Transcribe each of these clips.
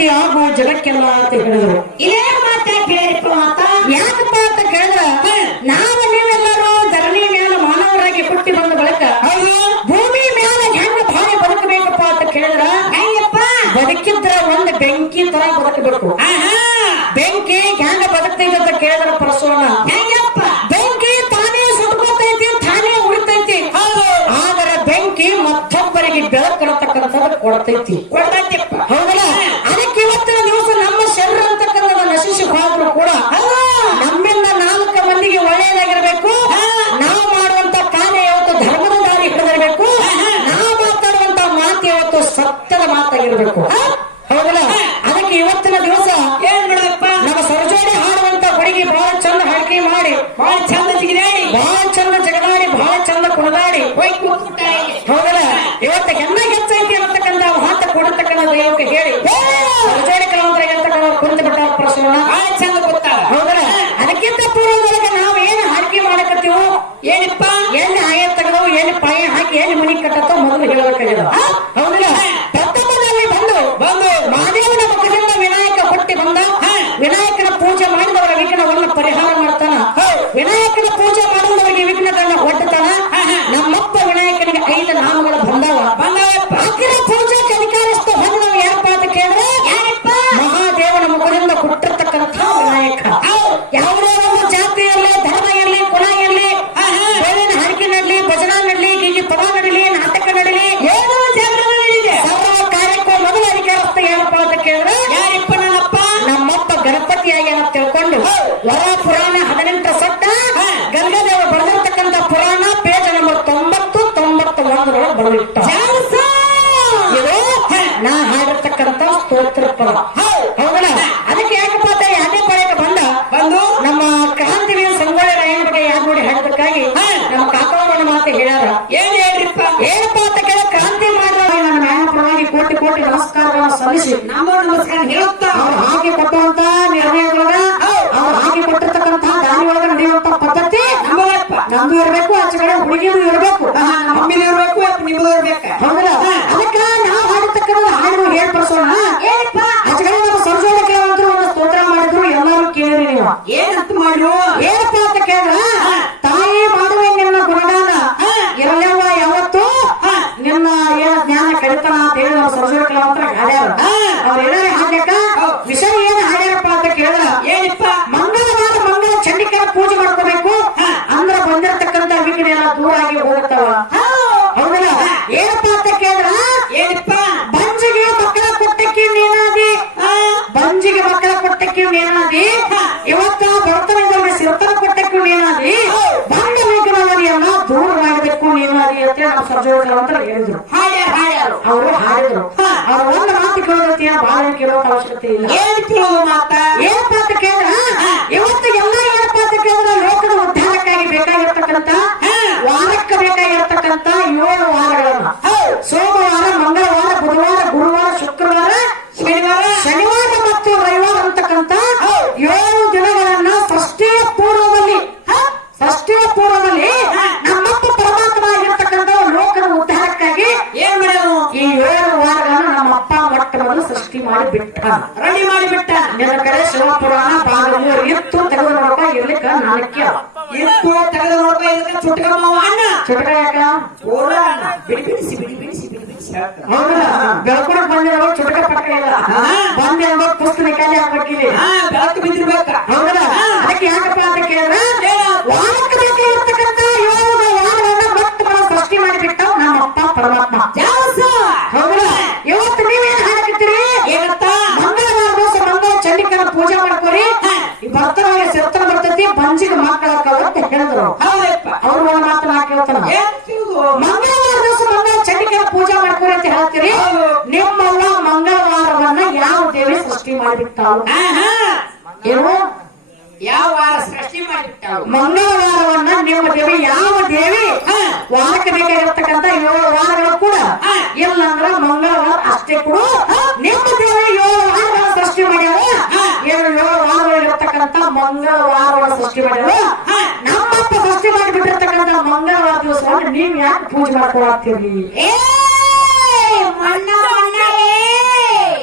ಉತ್ಪತ್ತಿ ಆಗುವ ಜಗಕ್ಕೆಲ್ಲ ಅಂತ ಹೇಳಿದ್ರು. ಇದೇ ಮಾತಾ ಕೇಳಿಪ್ಪ ಮಾತಾ ಯಾಕಪ್ಪ ಅಂತ ಕೇಳಿದ್ರ ನಾವು ನೀವೆಲ್ಲರೂ ಧರಣಿ ಮೇಲೆ ಮಾನವರಾಗಿ ಹುಟ್ಟಿ ಬಂದ ಬಳಿಕ ಭೂಮಿ ಮೇಲೆ ಹೆಂಗ ಭಾರಿ ಬದುಕಬೇಕಪ್ಪ ಅಂತ ಕೇಳಿದ್ರ ಹೆಂಗಪ್ಪ ಬದುಕಿದ್ರ ಒಂದು ಬೆಂಕಿ ತರ ಬದುಕಬೇಕು. ಬೆಂಕಿ ಹೆಂಗ ಬದುಕ್ತೈತಿ ಅಂತ ಕೇಳಿದ್ರ ಪರಸೋಣ ಹೆಂಗಪ್ಪ ಬೆಂಕಿ ತಾನೇ ಸುಟ್ಕೋತೈತಿ ತಾನೇ ಉಳಿತೈತಿ. ಆದರೆ ಬೆಂಕಿ ಮತ್ತೊಬ್ಬರಿಗೆ ಬೆಳಕನ್ನತಕ್ಕಂಥದ್ದು ಕೊಡ್ತೈತಿ. ಹೌದಲ್ಲ? ಅದಕ್ಕೆ ಇವತ್ತಿನ ದಿವಸ ನಮ್ಮ ಶರೀರ ಅಂತಕ್ಕಂಥ ನಶಿಸಿ ಹೋದ್ರು ಕೂಡ ನಮ್ಮಿಂದ 4 ಮಂದಿಗೆ ಒಳ್ಳೆಯದಾಗಿರ್ಬೇಕು. ನಾವು ಮಾಡುವಂತ ಕಾರ್ಯ ಯಾವತ್ತು ಧರ್ಮದ ದಾರಿ ಹಿಡಿದಿರ್ಬೇಕು. ನಾವು ಮಾತಾಡುವಂತ ಮಾತು ಯಾವತ್ತು ಸತ್ಯದ ಮಾತಾಗಿರ್ಬೇಕು. ಹೌದಲ್ಲ? ಅದಕ್ಕೆ ಇವತ್ತಿನ ದಿವಸ ಏನ್ ಮಾಡಪ್ಪ ನಮ್ಮ ಸರಜೋಡಿ ಹಾಡುವಂತ ಹುಡುಗಿ ಬಹಳ ಚಂದ ಹಾಡಿಕೆ ಮಾಡಿ ಬಹಳ ಚಂದ ಜಿಗಿದಾಡಿ ಬಹಳ ಚಂದ ಜಗದಾಡಿ ಬಹಳ ಚಂದ ಕುಣದಾಡಿ ಹೌದಲ್ಲ? ಇವತ್ತು ಹೆಮ್ಮೆ ಹೆಚ್ಚೈತಿ ಅನ್ನತಕ್ಕಂಥ ಮಾತು ಕೊಡತಕ್ಕಂಥ ದೈವಕ್ಕೆ ಹೇಳಿ ಸರಜೋಡಿ ಕಲಾವಂತರ ಹೇಳ್ತಕ್ಕಂಥ ಕುಂತು ಬಿಟ್ಟ ಪ್ರಸನ್ನ ಬಹಳ ಚಂದ ಗೊತ್ತಾಗ ಹೌದಲ್ಲ? ಅದಕ್ಕಿಂತ ಪೂರ್ವದೊಳಗೆ ನಾವು ಏನು ಹಾಡಿಕೆ ಮಾಡಕತ್ತೀವೋ ಏನಪ್ಪ ಎಲ್ಲಿ ಆಯ ತೆಗೆದವು ಎಲ್ಲಿ ಪಾಯ ಹಾಕಿ ಎಲ್ಲಿ ಮನಿ ಕಟ್ಟತ್ತೋ ಮೊದಲು ಹೇಳಬೇಕಾಗಿದೆ. ಹೌದಲ್ಲ? ಪ್ರಥಮದಲ್ಲಿ ಬಂದು ಮಹಾದೇವನ ಮುಖದಿಂದ ವಿನಾಯಕ ಹುಟ್ಟಿ ಬಂದ. ವಿನಾಯಕನ ಪೂಜೆ ಮಾಡಿದವರ ವಿಘ್ನವನ್ನು ಪರಿಹಾರ ಮಾಡ್ತಾನ. ವಿನಾಯಕನ ಪೂಜೆ ಮಾಡಿದವರಿಗೆ ವಿಘ್ನಗಳನ್ನ ಒಡ್ತಾನ. ನಮ್ಮಪ್ಪ ವಿನಾಯಕನಿಗೆ 5 ನಾಮಗಳು ಬಂದವ. ಅಕ್ಕಿನ ಪೂಜೆಗೆ ಅಧಿಕಾರಸ್ಥ ಹೊಂದಿದವ ಯಾರಪ್ಪ ಅಂತ ಕೇಳಿದ್ರೆ ಮಹಾದೇವನ ಮುಖದಿಂದ ಹುಟ್ಟಿರ್ತಕ್ಕಂಥ ವಿನಾಯಕ. ಯಾವುದೇ ಒಂದು ಜಾತಿ ಇರಲಿ, ಧರ್ಮ ಇರಲಿ, ಕುಲ ಇರಲಿ, ಬೇವಿನ ಹಾಡಿಕೆ ನಡಲಿ, ಭಜನಾ ನಡಲಿ, ಗೀಗಿ ಪದ ನಡಲಿ, ನಾಟಕ ನಡಲಿ, ಏನೋ ಜಾಗೃತ ನಡೀಲಿ, ಸರ್ವ ಕಾರ್ಯಕ್ಕೂ ಮೊದಲ ಅಧಿಕಾರಸ್ಥ ಯಾರಪ್ಪ ಅಂತ ಕೇಳಿದ್ರೆ ಯಾರಿಪ್ಪ ನನ್ನಪ್ಪ ನಮ್ಮಪ್ಪ ಗಣಪತಿಯಾಗಿ ಅಂತ ತಿಳ್ಕೊಂಡು ವರ ಪುರಾಣ 18 ಸಟ್ಟ ಗಂಗಾದೇವ ಬರೆದಿರ್ತಕ್ಕಂಥ ಪುರಾಣ ಪೇಜ್ ನಂಬರ್ 90, 91 ಬರೆದಿಟ್ಟ. ಇದು ನಾ ಹಾಡಿರ್ತಕ್ಕಂಥ ಸ್ತೋತ್ರ ಪದ. ಹೌದಲ್ಲ? ಅದಕ್ಕೆ ಯಾಕಪ್ಪ ಅಂತ ಯಾಕೆ ಪಾಯಕ ಬಂದು ನಮ್ಮ ಕ್ರಾಂತಿವೀರ ಸಂಗೊಳ್ಳಿ ರಾಯಣ್ಣ ಬಗ್ಗೆ ಯಾರು ನೋಡಿ ಹಾಡೋದಕ್ಕಾಗಿ ನಮ್ಮ ಕಾಕವರನ್ನ ಮಾತು ಹೇಳ್ಯಾರ. ಏನ್ ಹೇಳ್ರಿಪ್ಪ ಏನಪ್ಪ ಅಂತ ಕೇಳ ಕ್ರಾಂತಿ ಮಾಡಿದ ನನ್ನ ಮ್ಯಾನ ಪರವಾಗಿ ಕೋಟಿ ಕೋಟಿ ನಮಸ್ಕಾರಗಳನ್ನು ಸಲ್ಲಿಸಿ ನಮ್ಮ ನಮಸ್ಕಾರ ಹೇಳುತ್ತಾ ಅವ್ರು ಹಾಕಿ ಕೊಟ್ಟುವಂತ ನಿರ್ಣಯದೊಳಗ ಅವ್ರು ಹಾಕಿ ಕೊಟ್ಟಿರ್ತಕ್ಕಂಥ ದಾರಿ ಒಳಗ ನಡೆಯುವಂತ ಪದ್ಧತಿ ನಮ್ದು ಇರಬೇಕು, ಆಚೆ ಕಡೆ ಹುಡುಗಿಯರು ಇರಬೇಕು, ನಮ್ಮಿದು ಇರ್ಬೇಕು ನಿಮ್ದು ಇರ್ಬೇಕ. ಹೌದಲ್ಲ? ಅದಕ್ಕೆ ನಾವು ಹಾಡಿರ್ತಕ್ಕಂಥ ಹಾಡು ಹೇಳ್ಪಡಿಸೋಣ. ಆಚೆ ಕಡೆ ನಮ್ಮ ಸರಜೋಡಿ ಕೇಳುವಂತರು ಒಂದು ಸ್ತೋತ್ರ ಮಾಡಿದ್ರು, ಎಲ್ಲರೂ ಕೇಳಿರಿ ನೀವು. ಏನಂತ ಮಾಡು ಏನಪ್ಪ ಅಂತ ಕೇಳಿದ್ರ ತಾಯಿ ಮಾಡುವೆ ನಿನ್ನ ಗುಣಗಾನ ಇರಲವ ಯಾವತ್ತು ನಿನ್ನ ಏನ ಜ್ಞಾನ ಕಲಿತನ ಅಂತ ಹೇಳಿ ನಾವು ಸರಜೋಡಿ ಕೇಳುವಂತರ ಹಾಡ್ಯಾರ. ಅವ್ರು ಏನಾರ ಹಾಡ್ಯಾಕ ವಿಷಯ ಏನ್ ಹಾಡ್ಯಾರಪ್ಪ ಅಂತ ಕೇಳಿದ್ರ ಏನಪ್ಪ ಮಂಗಳವಾರ ಮಂಗಳ ಚಂಡಿಕರ ಪೂಜೆ ಮಾಡ್ಕೋಬೇಕು. ಅಂದ್ರ ಬಂದಿರತಕ್ಕಂತ ವಿಘ್ನ ಎಲ್ಲ ದೂರ ಆಗಿ ಹೋಗ್ತಾವ. ಹೌದಲ್ಲ? ಏನಪ್ಪ ಅಂತ ಕೇಳಿದ್ರ ಏನಪ್ಪ ಬಂಜಿಗೆ ಮಕ್ಕಳ ಕೊಟ್ಟಕ್ಕೆ ನೀನಾದಿ, ಬಂಜಿಗೆ ಮಕ್ಕಳ ಕೊಟ್ಟಕ್ಕೆ ನೀನಾದಿ, ಇವತ್ತ ಬಡತನದಲ್ಲಿ ಸಿರತನ ಕೊಟ್ಟಕ್ಕೂ ನೀನಾದಿ, ಬಂದ ವಿಘ್ನವನ್ನೆಲ್ಲ ದೂರ ಮಾಡಬೇಕು ನೀನಾದಿ ಅಂತ ನಮ್ಮ ಸರಜೋಡಿ ಅಂತ ಹೇಳಿದ್ರು. ಹಾಡ್ಯಾರು ಅವರು ಹಾಡಿದ್ರು. ಅವ್ರ ಒಂದು ಮಾತು ಕೇಳೋದಕ್ಕೆ ಬಹಳ ಕೇಳೋಕ ಅವಶ್ಯಕತೆ ಇಲ್ಲ. ಏನ್ ಕೇಳೋದು ಮಾತ ಏನಪ್ಪ ಅಂತ ಕೇಳಿದ್ರ ಇವತ್ತು ಎಲ್ಲ ಏನಪ್ಪ ಅಂತ ಕೇಳಿದ್ರ ಲೋಕದ ಉದ್ಧಾರಕ್ಕಾಗಿ ಬೇಕಾಗಿರ್ತಕ್ಕಂಥ ವಾರಕ್ಕೆ ಬೇಕಾಗಿರ್ತಕ್ಕಂಥ 7 ವಾರಗಳನ್ನ ಸೋಮವಾರ, ಮಂಗಳವಾರ, ಬುಧವಾರ, ಗುರುವಾರ, ಶುಕ್ರವಾರ, ಶನಿವಾರ ಮತ್ತು ರವಿವಾರ ಅಂತಕ್ಕಂಥ 7 ದಿನಗಳನ್ನ ಷಷ್ಠಿಯ ಪೂರ್ವದಲ್ಲಿ ನಮ್ಮಪ್ಪ ಪರಮಾತ್ಮ ಆಗಿರ್ತಕ್ಕಂಥ ಲೋಕದ ಉದ್ಧಾರಕ್ಕಾಗಿ ಏನ್ ಮಾಡೋದು ಈ 7 ವಾರಗಳನ್ನು ನಮ್ಮಪ್ಪ ಮೊಟ್ಟ ಮೊದಲು ಸೃಷ್ಟಿ ಮಾಡಿ ಬಿಟ್ಟ, ರೆಡಿ ಮಾಡಿಬಿಟ್ಟ. ನಿನ್ನ ಕಡೆ ಶಿವಪುರಾಣ ಭಾಗವತ ಇತ್ತು ತೆಗೆದು ನೋಡಪ್ಪ ಇರ್ಲಿಕ್ಕ ನಾಲ್ಕೇ ಇತ್ತು ತೆಗೆದು ನೋಡ್ತಾ ಇದ್ರೆ ಚುಟ್ಕಮ್ಮ ಅಣ್ಣ ಚುಟಕ ಯಾಕ ಬಿಡಿ ಬಿಡಿಸಿ ಹೌದಲ್ಲ? ಬೆಳ್ಕೊಳಕ್ ಬಂದಿರೋ ಚುಟಕ ಪಕ್ಕ ಇಲ್ಲ, ಬಂದೆ ಅನ್ನೋ ಪುಸ್ತಕ ಖಾಲಿ ಆಗ್ಬೇಕಿದೆ. ಬೆಳಕು ಬಿದ್ದಿರ್ಬೇಕ. ಹೌದಲ್ಲ? ಅದಕ್ಕೆ ಯಾಕಪ್ಪ ಅಂತ ಕೇಳಿದ್ರೆ ವಾರಕ್ಕೆ ಬೇಕಾಗಿರ್ತಕ್ಕಂಥ 7 ವಾರಗಳನ್ನ ಮೊಟ್ಟ ಮೊದಲು ಸೃಷ್ಟಿ ಮಾಡಿಬಿಟ್ಟವ್ ನಮ್ಮಪ್ಪ ಪರಮಾತ್ಮ. ಹೌದಲ್ಲ? ಇವತ್ತು ನೀವೇನ್ ಹಾಡಕತ್ತೀರಿ? ಏನಂತ ಮಂಗಳವಾರ ದಿವಸ ಮಂಗಳ ಚಂಡಿಕನ ಪೂಜೆ ಮಾಡ್ಕೊರಿ, ಭಕ್ತರಾಗಿ ಸಿರ್ತನ ಬರ್ತೈತಿ, ಬಂಜಿಗೆ ಮಕ್ಕಳ ಅಂತ ಹೇಳಿದ್ರು. ಅವ್ರು ಒಂದು ಮಾತನ್ನ ಕೇಳ್ತಾನ, ಮಂಗಳವಾರ ದಿವಸ ಮಂಗಳ ಚಂಡಿಕನ ಪೂಜೆ ಮಾಡ್ಕೊರಿ ಅಂತ ಹೇಳ್ತೀರಿ. ನಿಮ್ಮಲ್ಲ ಮಂಗಳವಾರವನ್ನ ಯಾವ ದೇವಿ ಸೃಷ್ಟಿ ಮಾಡಿಬಿಟ್ಟಾಳು? ಏನು ಯಾವ ವಾರ ಸೃಷ್ಟಿ ಮಾಡಿಬಿಟ್ಟಾಳು? ಮಂಗಳವಾರವನ್ನ ನಿಮ್ಮ ದೇವಿ ಯಾವ ದೇವಿ ವಾರಕ್ಕೆ ಬೇಕಾಗಿರ್ತಕ್ಕಂಥ 7 ವಾರಗಳು ಕೂಡ ಇಲ್ಲ ಅಂದ್ರ ಮಂಗಳವಾರ ಅಷ್ಟೇ ಕೂಡ ನಿಮ್ಮ ದೇವಿ 7 ವಾರಗಳ ಸೃಷ್ಟಿ ಮಾಡ್ಯಾವ. 7 ವಾರಗಳು ಇರತಕ್ಕಂಥ ಮಂಗಳವಾರಗಳ ಸೃಷ್ಟಿ ಮಾಡ್ಯಾವ. ನಮ್ಮಪ್ಪ ಸೃಷ್ಟಿ ಮಾಡಿಬಿಟ್ಟಿರ್ತಕ್ಕಂಥ ಮಂಗಳವಾರ ದಿವಸವನ್ನು ನೀವ್ ಯಾಕೆ ಪೂಜೆ ಮಾಡ್ಕೊಳತ್ತೀರಿ?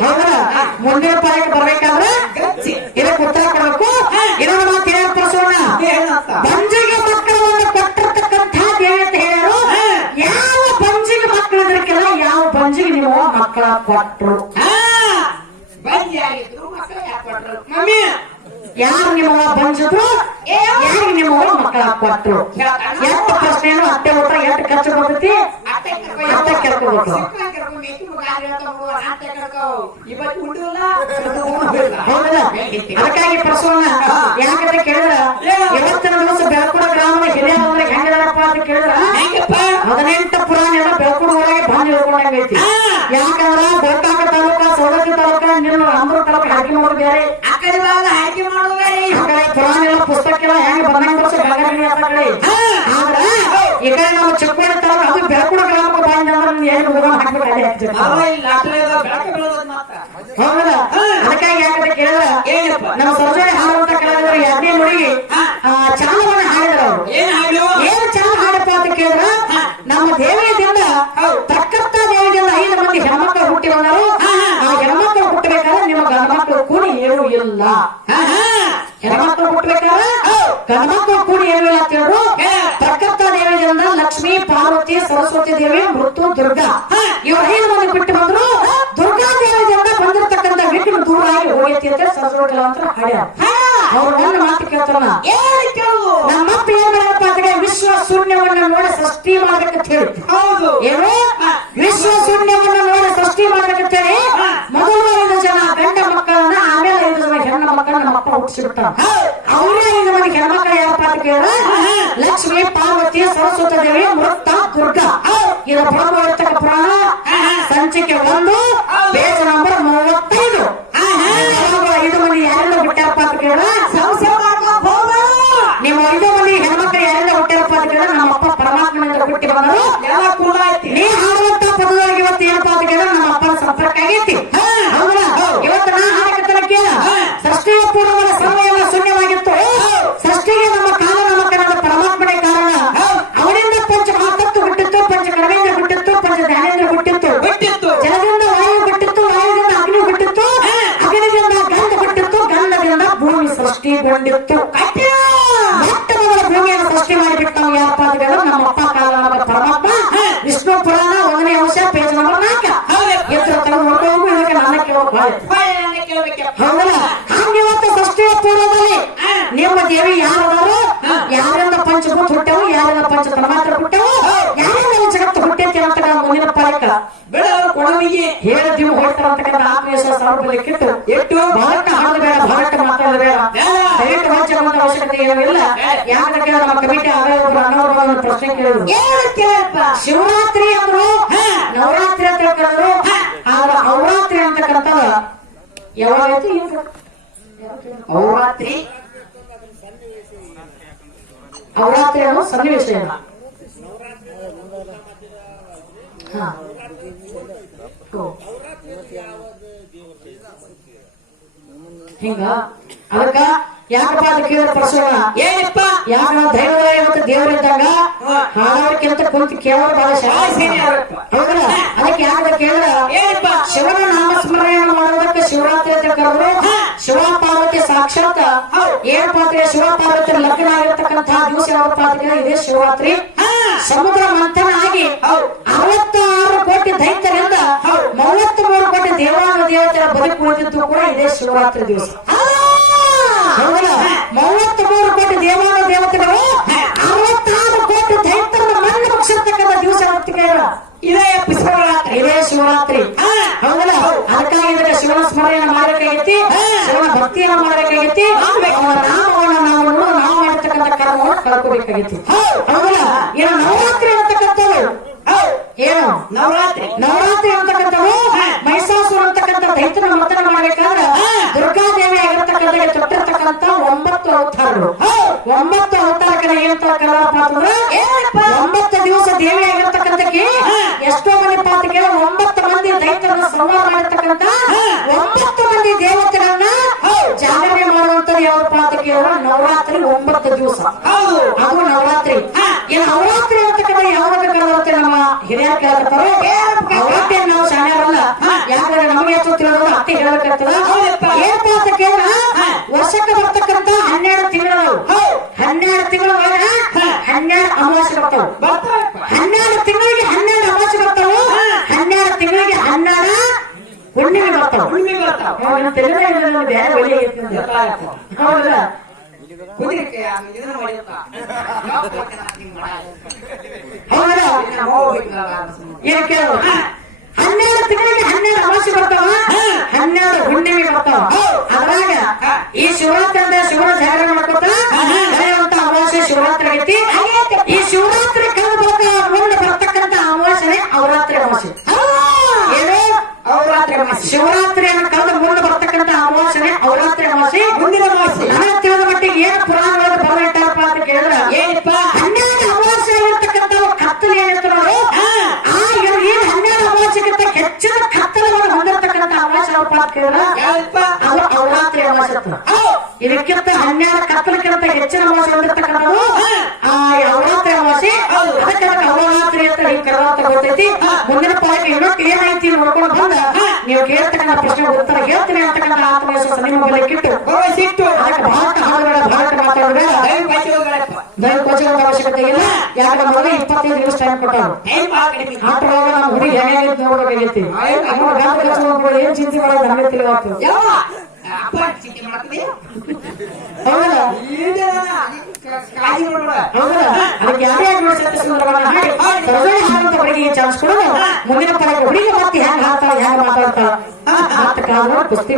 ಹೌದಾ ಮುಂದಿನ ಪಾಯಕ್ಕೆ ಬರ್ಬೇಕಾದ್ರೆ ಇದಕ್ಕೆ ಉತ್ತರ ಕೊಡಬೇಕು. ಇದನ್ನ ಮಾತು ಹೇಳಿ ಪಡಿಸೋಣ. ಬಂಜಿಗೆ ಮಕ್ಕಳನ್ನು ಕೊಟ್ಟಿರ್ತಕ್ಕಂಥ ದೇವಿ ಅಂತ ಹೇಳ್ಯಾರು. ಯಾವ ಬಂಜಿಗೆ ಮಕ್ಕಳು ಇದ್ರಕ್ಕೆಲ್ಲ ಯಾವ ಬಂಜಿಗೆ ನೀವು ಮಕ್ಕಳ ಕೊಟ್ಟರು? ಬಂಜಿ ಆಗಿದ್ರು ಮಕ್ಕಳು ಯಾಕೆ ಕೊಟ್ರು? ಮಮ್ಮಿ ಯಾರು ನಿಮ್ಮವ ಬಂಜಿದ್ರು, ಯಾರಿಗೆ ನಿಮ್ಮವ ಮಕ್ಕಳ ಕೊಟ್ಟರು? ಎಷ್ಟು ಪ್ರಶ್ನೆಯನ್ನು ಅತ್ತೆ ಊಟ ಎಷ್ಟು ಖರ್ಚು ಬರ್ತೈತಿ? ಅತ್ತೆ ಕೇಳ್ಕೋಬೇಕು. ಹೌದಾ? ಅದಕ್ಕಾಗಿ ಪ್ರಸವನ ಯಾಕಂತ ಕೇಳಿದ್ರ ಇವತ್ತಿನ ದಿವಸ ಬೆಳಕುಡ ಗ್ರಾಮದ ಹಿರಿಯರ ಹೆಂಗಪ್ಪ ಅಂತ ಕೇಳಿದ್ರ 18 ಪುರಾಣ ಎಲ್ಲ ಬೆಳಕುಡ ಊರಾಗೆ ಬಂದು ಹೇಳ್ಕೊಂಡಂಗೈತಿ. ಯಾಕಂದ್ರ ಗೋಕಾಕ ತಾಲೂಕ, ಸೌದತ್ತಿ ತಾಲೂಕ, ನಿಮ್ಮ ಅಮೃತ ತಾಲೂಕ ಹಾಕಿ ಮಾಡೋದು ಬೇರೆ, ಆ ಕಡೆ ಆಯ್ಕೆ ಮಾಡೋದು ಬೇರೆ. ಆ ಕಡೆ ಪುರಾಣ ಎಲ್ಲ ಪುಸ್ತಕ ಎಲ್ಲ ಹೆಂಗ್ ಬಂದಂಗ ವರ್ಷ ಬೆಳಗಾವಿ ಅಂತ ಕಡೆ. ಆದ್ರ ಈ ಕಡೆ ನಾವು ಚಿಕ್ಕೋಡಿ ತಾಲೂಕ ಅದು ಬೆಳಕುಡ ಗ್ರಾಮಕ್ಕೆ ಬಂದ ಅಂದ್ರೆ ಏನು ಮುಗ ಹಾಕ್ಬೇಕು. ಹೌದಾ? ಅದಕ್ಕಾಗಿ ಯಾಕಂತ ಕೇಳಿದ್ರ ನಮ್ಮ ಸರ್ಜರಿ ಹಾಡುವಂತ ಕಲಾವಿದರು ಎರಡನೇ ನುಡಿಗೆ ಚಾಲವನ್ನ ಹಾಡಿದ್ರು. ಅವರು ಏನು ಚಾಲ ಹಾಡಪ್ಪ ಅಂತ ಕೇಳಿದ್ರ ನಮ್ಮ ದೇವಿಯದಿಂದ ತಕ್ಕತ್ತ ದೇವಿಯಿಂದ 5 ಮಂದಿ ಹೆಣ್ಮಕ್ಳು ಹುಟ್ಟಿ ಬಂದರು. ಆ ಹೆಣ್ಮಕ್ಳು ಹುಟ್ಟಬೇಕಾದ್ರೆ ನಿಮ್ಮ ಗಂಡ್ಮಕ್ಳು ಕೂಡಿ ಏನೂ ಇಲ್ಲ. ಹೆಣ್ಮಕ್ಳು ಹುಟ್ಟಬೇಕಾದ್ರೆ ಗಂಡ್ಮಕ್ಳು ಕೂಡಿ ಏನೂ ಇಲ್ಲ ಅಂತ ಹೇಳಿದ್ರು. ತಕ್ಕತ್ತ ದೇವಿಯಿಂದ ಲಕ್ಷ್ಮೀ, ಪಾರ್ವತಿ, ಸರಸ್ವತಿ ದೇವಿ, ಮೃತ್ಯು, ದುರ್ಗಾ ಇವ್ರು 5 ಮಂದಿ ಬಿಟ್ಟು ಬಂದ್ರು. ದುರ್ಗಾ ದೇವಿಯಿಂದ ಬಂದಿರತಕ್ಕಂಥ ವಿಘ್ನ ದೂರ ಆಗಿ ಹೋಗೈತಿ ಅಂತ ಸರಸ್ವತಿ ಅಂತ ಹಾಡ್ಯಾರ. ಅವ್ರು ನನ್ನ ಮಾತು ಕೇಳ್ತಾರ. ನಮ್ಮಪ್ಪ ಏನ್ ಮಾಡಪ್ಪ ಅಂದ್ರೆ ವಿಶ್ವ ಶೂನ್ಯವನ್ನ ನೋಡಿ ಸೃಷ್ಟಿ ಮಾಡ್ಬೇಕಂತ ಹೇಳಿ. ಹೌದು. ಏನು ವಿಶ್ವ ಶೂನ್ಯವನ್ನ ನೋಡಿ ಸೃಷ್ಟಿ ಮಾಡ್ಬೇಕಂತ ಹೇಳಿ ಮೊದಲು 5 ಜನ ಗಂಡ ಮಕ್ಕಳನ್ನ, ಆಮೇಲೆ 5 ಜನ ಹೆಣ್ಣು ಮಕ್ಕಳನ್ನ ನಮ್ಮಪ್ಪ ಹುಟ್ಟಿಸಿಬಿಟ್ಟಾರ. ಅವರೇ 5 ಮಂದಿ ಹೆಣ್ಮಕ್ಳು ಯಾರಪ್ಪ ಅಂತ ಕೇಳಿದ್ರೆ ಲಕ್ಷ್ಮಿ, ಪಾರ್ವತಿ, ಸರಸ್ವತಿ ದೇವಿ, ಮೃತ, ದುರ್ಗಾ. ಇದು ಬ್ರಹ್ಮ ಪುರಾಣ ಸಂಚಿಕೆ 1 ಪೇಜ್ ನಂಬರ್ 35. 5 ಮಂದಿ ಯಾರೆಲ್ಲ ಹುಟ್ಟಾರಪ್ಪ ಅಂತ ಕೇಳಿದ್ರೆ ನಿಮ್ಮ 5 ಮಂದಿ ಹೆಣ್ಮಕ್ಳು ಯಾರೆಲ್ಲ ಹುಟ್ಟಾರಪ್ಪ ಅಂತ ಕೇಳಿದ್ರೆ ನಮ್ಮಪ್ಪ ಪರಮಾತ್ಮನಿಂದ ಹುಟ್ಟಿ ಬಂದರು. ನೀ ಹಾಡುವಂತ ಪದವಾಗಿ ಇವತ್ತು ಏನಪ್ಪ ಅಂತ ಕೇಳಿದ್ರೆ ನಮ್ಮ ಅಪ್ಪನ ಸಂಪರ್ಕ ಆಗೈತಿ. ಹೌದಾ? ಇವತ್ತು ನಾ ಹಾಡಕತ್ತನ ಕೇಳ ಸೃಷ್ಟಿಯ ಪೂರ್ವದ ಸಮಯ ಶೂನ್ಯವಾಗಿತ್ತು. ಸೃಷ್ಟಿಗೆ ನಮ್ಮ ಕಾಲ ನಮ್ಮ ಕನ್ನಡ ಪರಮಾತ್ಮನೇ ಕಾರಣ. ಅವನಿಂದ ಪಂಚ ಮಹಾತತ್ವ ಹುಟ್ಟಿತ್ತು, ಪಂಚ ಕರ್ಮೇಂದ್ರ ಹುಟ್ಟಿತ್ತು, ಪಂಚ ಜ್ಞಾನೇಂದ್ರ ಹುಟ್ಟಿತ್ತು. ಜಲದಿಂದ ವಾಯು ಹುಟ್ಟಿತ್ತು, ವಾಯುವಿಂದ ಅಗ್ನಿ ಹುಟ್ಟಿತ್ತು, ಅಗ್ನಿದಿಂದ ಗಂಧ ಹುಟ್ಟಿತ್ತು, ಗಂಧದಿಂದ ಭೂಮಿ ಸೃಷ್ಟಿಗೊಂಡಿತ್ತು. ಮೊಟ್ಟ ಮೊದಲ ಭೂಮಿಯನ್ನು ಸೃಷ್ಟಿ ಮಾಡಿಬಿಟ್ಟು ನಾವು ಯಾರಪ್ಪ ಅಂತ ಹೇಳಿದ್ರೆ ನಮ್ಮಪ್ಪ ಕಾಲ ನಮ್ಮ ಪರಮಾತ್ಮ. ವಿಷ್ಣು ಪುರಾಣ 1ನೇ ಅಂಶ ಪೇಜ್ ನಂಬರ್ 4. ಎತ್ತರ ತಗೊಂಡು ನೋಡ್ಕೊಂಡು ಇದಕ್ಕೆ ನನ್ನ ಹೌದಲ್ಲ? ಹಂಗಿವತ್ತು ಸೃಷ್ಟಿಯ ಪೂರ್ವದಲ್ಲಿ ನಿಮ್ಮ ದೇವಿ ಯಾರದಾರು, ಯಾರಿಂದ ಪಂಚಭೂತ ಹುಟ್ಟವು, ಯಾರಿಂದ ಪಂಚ ತನ್ಮಾತ್ರ ಹುಟ್ಟವು, ಯಾರಿಂದ ಜಗತ್ತು ಹುಟ್ಟೈತಿ ಅಂತ ಮುಂದಿನ ಪಾಲಕ ಬೆಳವರು ಕೊಡವಿಗೆ ಹೇಳಿದ್ದೀವಿ ಹೋಗ್ತಾರಂತಕ್ಕಂಥ ಆತ್ಮವಿಶ್ವಾಸ ಕಿಟ್ಟು ಎಷ್ಟು ಬಹಳಕ್ಕ ಹಾಡು ಬೇಡ, ಬಹಳಕ್ಕ ಮಾತಾಡೋದು ಬೇಡ. ದಯವಿಟ್ಟು ವಂಚನೆ ಅವಶ್ಯಕತೆ ಏನಿಲ್ಲ. ಯಾಕಂದ್ರೆ ನಮ್ಮ ಕಮಿಟಿ ಅನ್ನೋರು ಪ್ರಶ್ನೆ ಕೇಳಿದ್ರು. ಶಿವರಾತ್ರಿ ಅಂದ್ರು ನವರಾತ್ರಿ ಅಂತ ಕೇಳಿದ್ರು. ಆದ್ರೆ ಅವರಾತ್ರಿ ಅಂತಕ್ಕಂಥದ್ದು ಯಾವಾಗೈತಿ? ಅವರಾತ್ರಿ ಅವರಾತ್ರಿ ಅನ್ನೋ ಸನ್ನಿವೇಶ ಇಲ್ಲ. ಹಿಂಗ ಅದಕ್ಕ ಯಾಕಪ್ಪ ಅಂತ ಕೇಳಿದ್ರೆ ಪಡಿಸೋಣ. ಏನಪ್ಪ ಯಾಕ ದೈವದ ಇವತ್ತು ದೇವರಿದ್ದಾಗ ಹಾಡೋರ್ಕಿಂತ ಕುಂತು ಕೇಳೋರು ಬಹಳ ಹೌದಲ್ಲ? ಅದಕ್ಕೆ ಯಾಕ ಕೇಳಿದ್ರ ಶಿವನ ನಾಮಸ್ಮರಣೆ ಮಾಡೋದಕ್ಕೆ ಶಿವರಾತ್ರಿ ಅಂತ ಕರೆದ್ರು. ಶಿವ ಪಾರ್ವತಿ ಸಾಕ್ಷಾತ್ ಏನಪ್ಪ ಅಂದ್ರೆ ಶಿವ ಪಾರ್ವತಿ ಲಗ್ನ ಆಗಿರ್ತಕ್ಕಂತಹ ದಿವಸ ಯಾವಪ್ಪ ಅಂತ ಕೇಳಿದ್ರೆ ಇದೇ ಶಿವರಾತ್ರಿ. ಸಮುದ್ರ ಮಂಥನ ಆಗಿ 66 ಕೋಟಿ ದೈತ್ಯರಿಂದ 33 ಕೋಟಿ ದೇವಾನು ದೇವತೆಯ ಬದುಕು ಉಳಿದಿದ್ದು ಕೂಡ ಇದೇ ಶಿವರಾತ್ರಿ ದಿವಸ. 33 ಕೋಟಿ ದೇವಾನು ದೇವತೆಗಳು 66 ಕೋಟಿ ದೈತ್ಯರನ್ನ ಮಣ್ಣು ಮುಗಿಸಿರ್ತಕ್ಕಂಥ ದಿವಸ ಇದೇ ಶಿವರಾತ್ರಿ. ಹೌದಲ್ಲ? ಅದಕ್ಕಾಗಿ ಇದಕ್ಕೆ ಶಿವನ ಸ್ಮರಣೆ ಮಾಡಬೇಕಾಗೈತಿ, ಶಿವನ ಭಕ್ತಿಯನ್ನು ಮಾಡಬೇಕಾಗೈತಿ, ಅವನ ನಾಮವನ್ನು ನಾವು ಮಾಡತಕ್ಕಂಥ ಕರ್ಮವನ್ನು ಕಳ್ಕೋಬೇಕಾಗೈತಿ. ಹೌದಲ್ಲ? ಏನು ನವರಾತ್ರಿ ಅಂತಕ್ಕಂಥದ್ದು ಏನು ನವರಾತ್ರಿ ಅಂತಕ್ಕಂಥವು ಮಹಿಷಾಸುರ ಅಂತಕ್ಕಂಥ ದೈತ್ಯನ ಮತನ ಮಾಡಬೇಕಾದ್ರೆ ದುರ್ಗಾದೇವಿ ಆಗಿರ್ತಕ್ಕಂಥ ತೊಟ್ಟಿರ್ತಕ್ಕಂಥ 9 ಅವತಾರಗಳು. 9 ಅವತಾರಗಳ ಏನಂತ ಕರೆದಪ್ಪ ಅಂತಂದ್ರೆ 9 ದಿವಸ ದೇವಿ ಆಗಿರ್ತಕ್ಕಂಥಕ್ಕೆ ಎಷ್ಟೋ ಮಂದಿ ಪಾತಿಗೆ 9 ಮಂದಿ ದೈತ್ಯರನ್ನ ಸಂಹಾರ ಮಾಡಿರ್ತಕ್ಕಂಥ 9 ಮಂದಿ ದೇವತೆಗಳನ್ನ ಜಾಗರಣೆ ಮಾಡುವಂತದ್ದು ಯಾವ ಪಾತಿಗೆ ನವರಾತ್ರಿ 9 ದಿವಸ. ಅದು ನವರಾತ್ರಿ. ಏನು ನವರಾತ್ರಿ ಅಂತಕ್ಕಂಥ ಯಾವಾಗ ಕರೆದಂತೆ ನಮ್ಮ ಹಿರಿಯರು ಕೇಳ್ತಾರೋ ಅವತ್ತೇ ನಾವು ಶಾಣ್ಯರಲ್ಲ. ಯಾಕಂದ್ರೆ ನಮಗೆ ಎಷ್ಟು ತಿಳಿದ್ರು ಹೇಳಬೇಕಾಗ್ತದ ಏನಪ್ಪಾ ಅಂತ ಕೇಳ ವರ್ಷಕ್ಕೆ ಬರ್ತಕ್ಕಂತ 12 ತಿಂಗಳು 12 ತಿಂಗಳು 12 ಅಮಾವಾಸ್ಯೆ ಬರ್ತಾವ 12 ತಿಂಗಳಿಗೆ 12 ಅಮಾವಾಸ್ಯೆ ಬರ್ತಾವ 12 ತಿಂಗಳಿಗೆ 12 ಹುಣ್ಣಿಮೆ ಬರ್ತಾವ ಬೇರೆ ಒಳ್ಳೆ ಹೌದಾ ಹೌದಾ ಏನ್ ಕೇಳ 12 ತಿಂಗಳಿಗೆ 12 ಅಮಾವಾಸ್ಯೆ ಬರ್ತಾವ 12 ಹುಣ್ಣಿಮೆ ಬರ್ತಾವ ಅದ್ರಾಗ ಈ ಶಿವರಾತ್ರಿ ಅಂದ್ರೆ ಶಿವನ ಜಾಗರಣೆ ಮಾಡ್ಕೊತ ಕಳೆಯುವಂತ ಅಮಾವಾಸ್ಯೆ ಶಿವರಾತ್ರಿ ಆಗೈತಿ ಈ ಶಿವರಾತ್ರಿ ಕಳೆದ ಮುಂದೆ ಬರ್ತಕ್ಕಂತ ಅಮಾವಾಸ್ಯೆ ಅವರಾತ್ರಿ ಅಮಾವಾಸ್ಯೆ ಏನು ಶಿವರಾತ್ರಿಯನ್ನು ಕಳೆದ ಮುಂದೆ ಬರ್ತಕ್ಕಂತ ಅಮಾವಾಸ್ಯೆ ಅವರಾತ್ರಿ ಅಮಾವಾಸ್ಯೆ ಮುಂದಿನ ಅಮಾವಾಸ್ಯೆ ನನಗೆ ತಿಳಿದ ಮಟ್ಟಿಗೆ ಏನು ಪುರಾಣಗಳು ಬರಲಿಟ್ಟಾರಪ್ಪ ಅಂತ ಕೇಳಿದ್ರೆ ಏನಪ್ಪ 12 ಅಮಾವಾಸ್ಯೆ ಇರ್ತಕ್ಕಂಥ ಕತ್ತಲು ಏನಿತ್ತು ನೋಡಿ ಆ ಏನು 12 ಅಮಾವಾಸ್ಯಕ್ಕಿಂತ ಹೆಚ್ಚಿನ ಕತ್ತಲವನ್ನು ಹೊಂದಿರತಕ್ಕಂಥ ಅಮಾವಾಸ್ಯೆ ಅಂತ ಕೇಳಿದ್ರೆ ಅದು ಅವರಾತ್ರಿ ಅಮಾವಾಸ್ಯೆ ಇದಕ್ಕಿಂತ 12 ಕತ್ತಲಕ್ಕಿಂತ ಹೆಚ್ಚಿನ ಅಮಾವಾಸ್ಯೆ ಹೊಂದಿರತಕ್ಕಂಥದ್ದು ಆ ಅವರಾತ್ರಿ ಅಮಾವಾಸ್ಯೆ ಅದಕ್ಕೆ ಅವರಾತ್ರಿ ಅಂತ ಈ ಕರ್ನಾಟಕ ಗೊತ್ತೈತಿ ಮುಂದಿನ ಪಾಲಕ್ಕೆ ಇನ್ನೊಟ್ಟು ಏನೈತಿ ನೋಡ್ಕೊಂಡು ಬಂದ ನೀವು ಕೇಳ್ತಕ್ಕಂಥ ಪ್ರಶ್ನೆ ಉತ್ತರ ಹೇಳ್ತೀನಿ ಅಂತಕ್ಕಂಥ ಆತ್ಮವಿಶ್ವಾಸ ನಿಮ್ಮ ಬಳಿ ಸಿಟ್ಟು ಅದಕ್ಕೆ ಭಾರತ ಹಾಡುಗಳ ಭಾರತ ಮಾತಾಡಬೇಡ ದಯಕೋಚದ ಅವಶ್ಯಕತೆ ಇಲ್ಲ ಯಾಕಂದ್ರೆ ಮಗ 25 ದಿವಸ ಟೈಮ್ ಕೊಟ್ಟರು ಆಟವಾಗ ನಾವು ಹುಡುಗಿ ಹೇಗೆ ನೋಡಬೇಕಾಗೈತಿ ಏನ್ ಚಿಂತೆ ಮಾಡೋದು ನಮಗೆ ತಿಳಿವಾಗ್ತದೆ ಹೌದಾ ಅದಕ್ಕೆ ಯಾರೇ ಹುಡುಗಿಗೆ ಚಾನ್ಸ್ ಕೊಡೋದು ಮುಂದಿನ ಪರವಾಗಿ ಹುಡುಗಿ ಮತ್ತೆ ಹೆಂಗ್ ಹಾಕ್ತಾಳ ಹೆಂಗ್ ಮಾತಾಡ್ತಾಳ ಕುಸ್ತಿ